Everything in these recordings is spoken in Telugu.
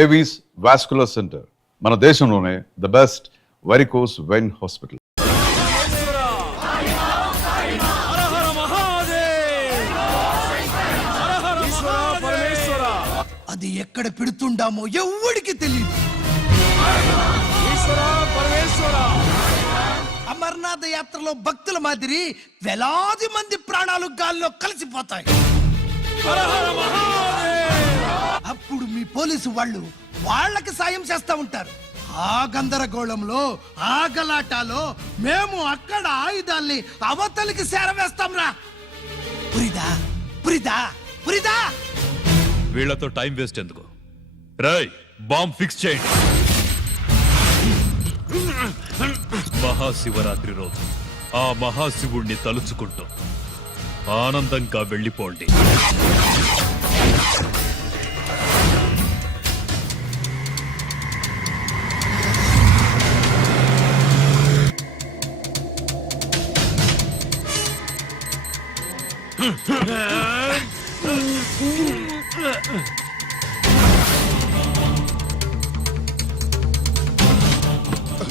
ఏవీస్ వాస్కులర్ సెంటర్, మన దేశంలోనే the best varicose vein hospital. అది ఎక్కడ పెడుతుండామో ఎవ్వడికి తెలియదు. అమర్నాథ యాత్రలో భక్తుల మాదిరి వేలాది మంది ప్రాణాలు గాల్లో కలిసిపోతాయి. అప్పుడు మీ పోలీసు వాళ్ళు వాళ్ళకి సాయం చేస్తా ఉంటారు. ఆ గందరగోళంలో ఆ గలాటాలో మేము అక్కడ ఆయుధాల్ని అవతలికి చేరవేస్తాం రా. పురిదా పురిదా పురిదా. వీళ్లతో టైం వేస్ట్ ఎందుకు? రాయ్, బాంబ్ ఫిక్స్ చేయండి. మహాశివరాత్రి రోజు ఆ మహాశివుణ్ణి తలుచుకుంటూ ఆనందంగా వెళ్ళిపోండి.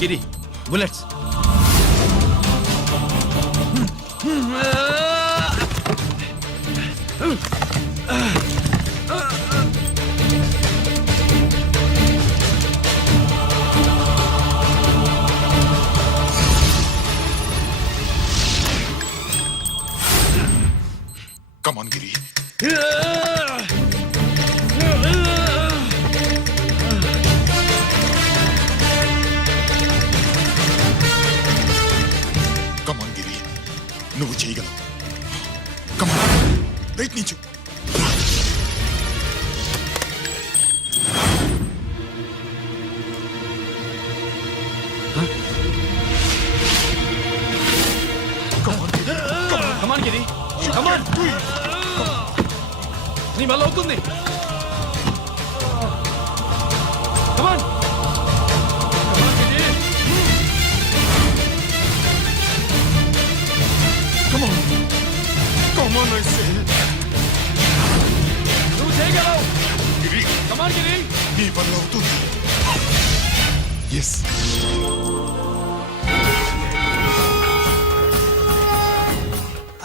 గిరి, bullets. Come on, Giri. Come on, Giri. నువ్వు చేయగలవు. Come on. ప్రయత్నించు. Come on, Giri. Come on. నీ వల్ల అవుతుంది. Come on. Come on, Giri. Come on. Come on, I say. నువ్వు చేయగలవు. Giri, Come on, Giri. నీ వల్ల అవుతుంది. Yes.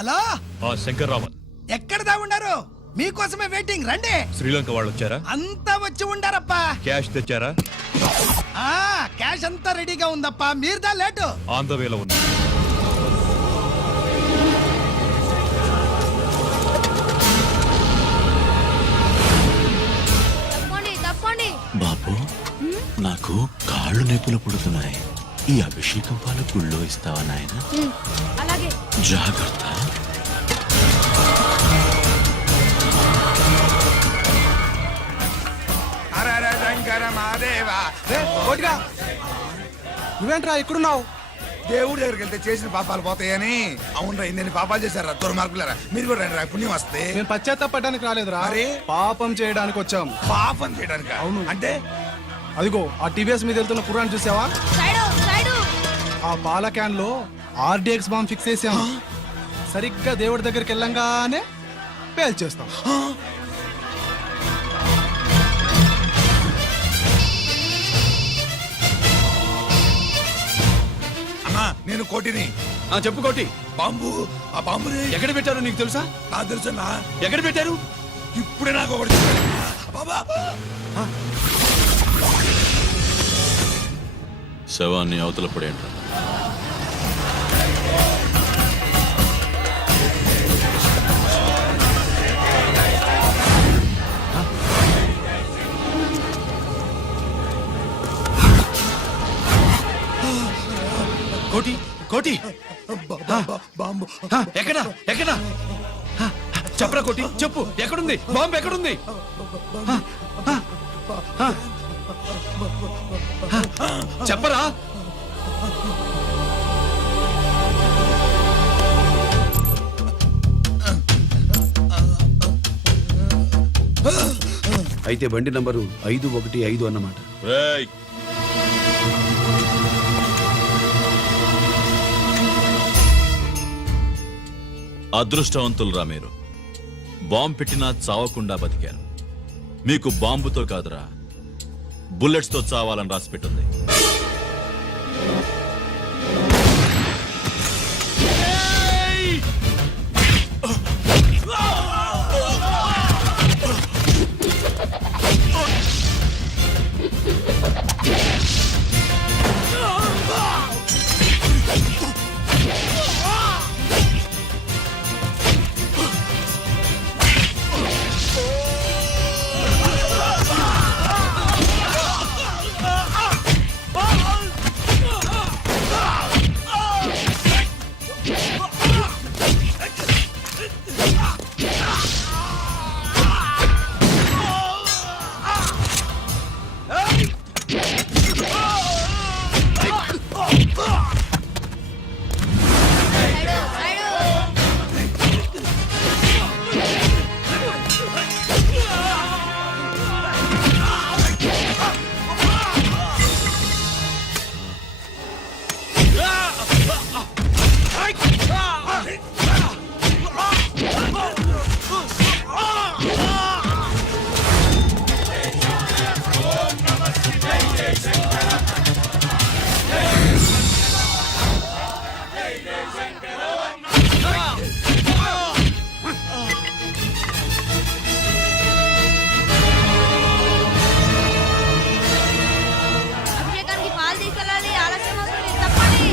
అలా ఆ శంకర్రామన్ ఎక్కడ దాగుండారు? మీకోసమే వెయిటింగ్. రండి. శ్రీలంక వాళ్ళు వచ్చారా? అంతా వచ్చి ఉండారప్పా. క్యాష్ తెచ్చారా? క్యాష్ అంతా రెడీగా ఉందప్పా. మీరుదా లేటు. ఆంధ్రవేలో ఉంది. బాబు, నాకు కాళ్ళు నొప్పులు పుడుతున్నాయి. ఈ అభిషేకం పాలు గుళ్ళో ఇస్తావా నాయన? అలాగే. జాగ్రత్త. నువ్వేంట్రా ఇక్కడున్నావు? దేవుడి దగ్గరికి వెళ్తే చేసిన పాపాలు పోతాయని. అవునరా, ఇన్ని పాపాలు చేశారా దుర్మార్గులారా. మీరు కూడా రండి రా, పుణ్యం వస్తే. నేను పశ్చాత్తాపడడానికి రాలేదురా, మరి? పాపం చేయడానికి వచ్చాం. పాపం చేయడానికి? అవును. అంటే అదిగో ఆ టీవీఎస్ మీద వెళ్తున్న కుర్రాన్ని చూసావా? ఆ పాల క్యాన్ లో RDX బాంబ్ ఫిక్స్ చేసాం. సరిగ్గా దేవుడి దగ్గరికి వెళ్ళంగానే పేల్చేస్తాం. అమ్మా, నేను కోటిని. చెప్పు కోటి. బాంబు, ఆ బాంబుని ఎక్కడ పెట్టారు నీకు తెలుసా? నాకు తెలుసన్నా. ఎక్కడ పెట్టారు? ఇప్పుడే నాకు ఒకటి బాబా. శవాన్ని అవతల పడేయండి. కోటి, కోటి. బాంబు ఎక్కడ ఎక్కడ చెప్పరా కోటి, చెప్పు. ఎక్కడుంది బాంబు? ఎక్కడుంది? చెప్పరా. అయితే బండి నంబరు 515 అన్నమాట. అదృష్టవంతులురా మీరు. బాంబు పెట్టినా చావకుండా బతికారు. మీకు బాంబుతో కాదురా, బుల్లెట్స్ తో చావాలని రాసి పెట్టుంది. అభిషేకానికి పాలు తీసుకెళ్ళాలి, ఆలస్యం అవుతుంది, తప్పండి.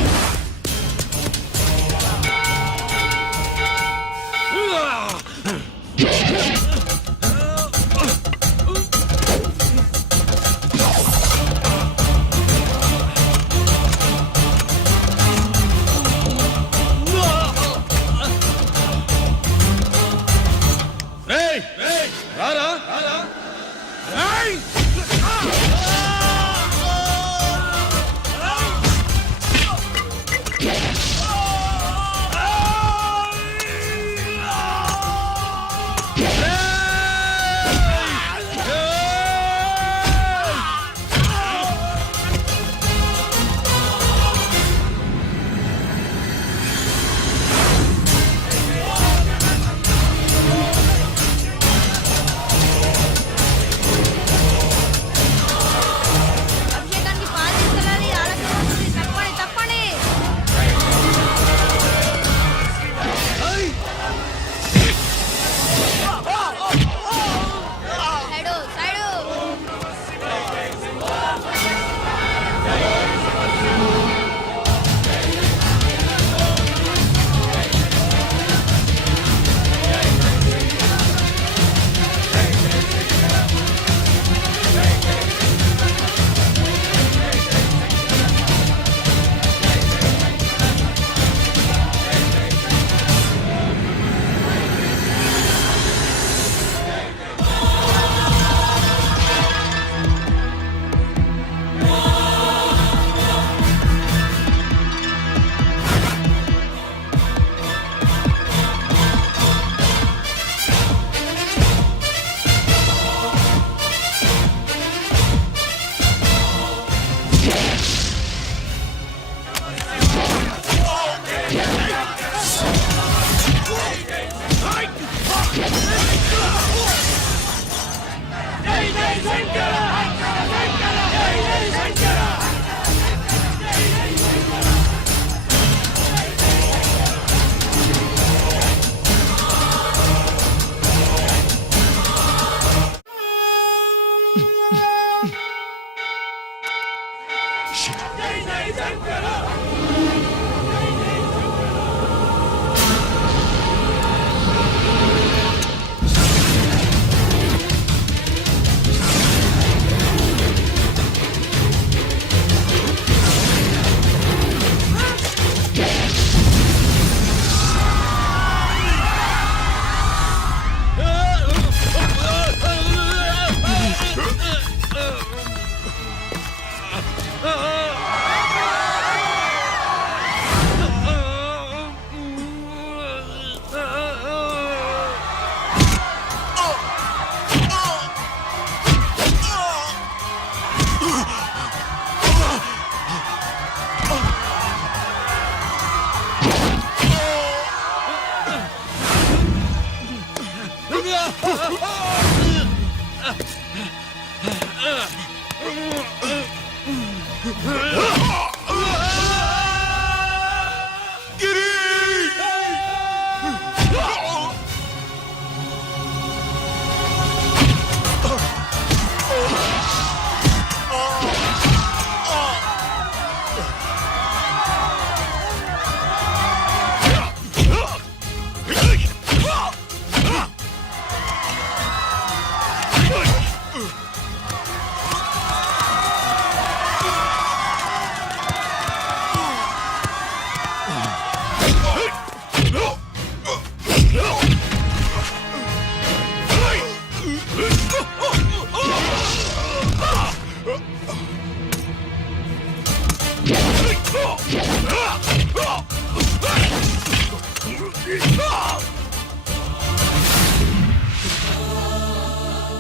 అభిషేకానికి పాలు తీసుకెళ్ళాలి, ఆలస్యం అవుతుంది, తప్పండి, తప్పండి. Side, side.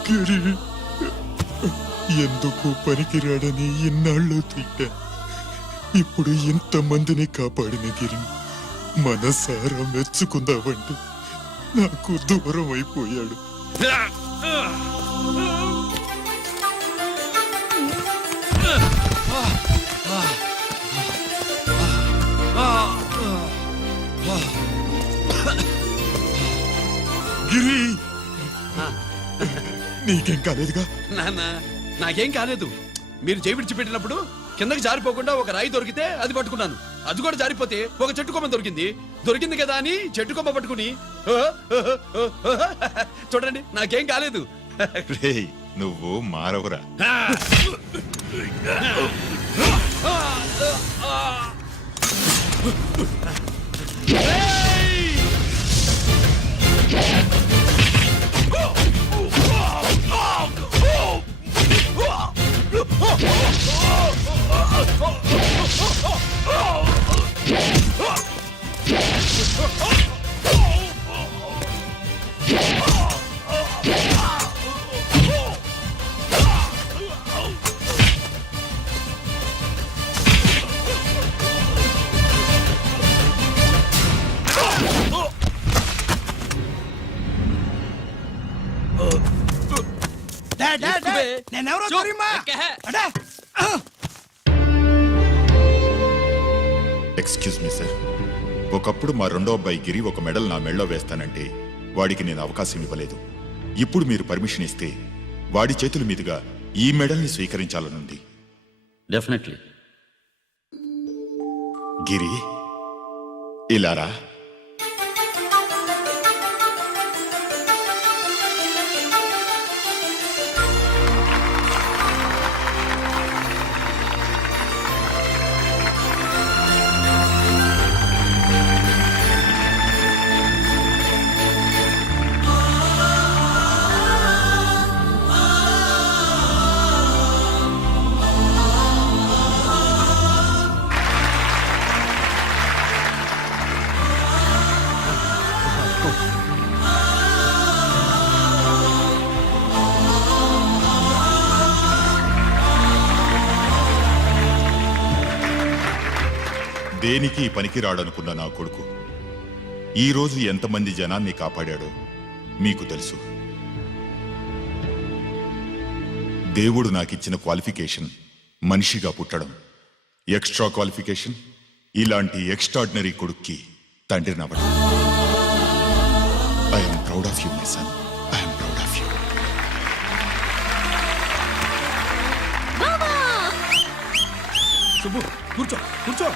గిరి ఎందుకు పనికిరాడని ఇన్నాళ్ళు తిట్టా. ఇప్పుడు ఇంతమందిని కాపాడిన గిరి మనసారా మెచ్చుకుందామంటే నాకు దూరం అయిపోయాడు. గిరి నీకేం కాలేదుగా? నాన్న నాకేం కాలేదు. మీరు చేయి విడిచిపెట్టినప్పుడు కిందకి జారిపోకుండా ఒక రాయి దొరికితే అది పట్టుకున్నాను. అది కూడా జారిపోతే ఒక చెట్టు కొమ్మ దొరికింది కదా అని చెట్టు కొమ్మ పట్టుకుని చూడండి నాకేం కాలేదు. రేయ్ నువ్వు మారవురా. నేనెవరో తెలియమా? అడే! ఎక్స్క్యూజ్ మీ సార్, ఒకప్పుడు మా రెండో అబ్బాయి గిరి ఒక మెడల్ నా మెడలో వేస్తానంటే వాడికి నేను అవకాశం ఇవ్వలేదు. ఇప్పుడు మీరు పర్మిషన్ ఇస్తే వాడి చేతుల మీదుగా ఈ మెడల్ని స్వీకరించాలనుంది. డెఫినెట్లీ. గిరి ఇలారా. దేనికి పనికిరాడనుకున్న నా కొడుకు ఈరోజు ఎంతమంది జనాన్ని కాపాడాడో మీకు తెలుసు. దేవుడు నాకిచ్చిన క్వాలిఫికేషన్ మనిషిగా పుట్టడం, ఎక్స్ట్రా క్వాలిఫికేషన్ ఇలాంటి ఎక్స్ట్రాడినరీ కొడుక్కి తండ్రినవ్వడం. I'm proud of you my son. I'm proud of you. Subbu కూర్చో కూర్చో.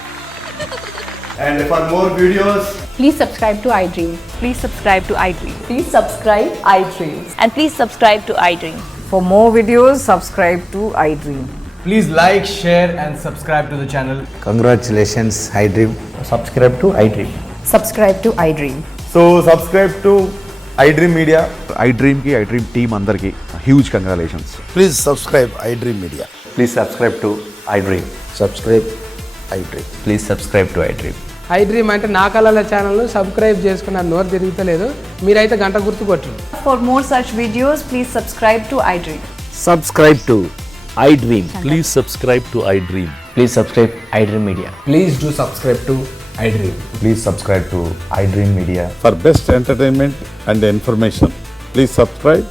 And for more videos, Please subscribe to iDream. Please subscribe to iDream. Please subscribe iDream. And please subscribe to iDream. For more videos, subscribe to iDream. please like, share and subscribe to the channel. Congratulations iDream. Subscribe to iDream. Subscribe to iDream. So subscribe to iDream Media. iDream ki iDream team andarki huge congratulations. Please subscribe iDream media. Please subscribe to iDream. Subscribe iDream. Please subscribe to iDream. iDream అంటే నా కళల ఛానల్ సబ్స్క్రైబ్ చేసుకున్న నోరు తిరుగుతలేదు. మీరైతే గంట గుర్తు కొట్టండి. For more such videos, please subscribe to iDream. Subscribe to iDream. Please subscribe to iDream. Please subscribe iDream Media. Please do subscribe to iDream. Please subscribe to iDream Media. For best entertainment and information, please subscribe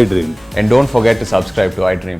iDream. And don't forget to subscribe to iDream.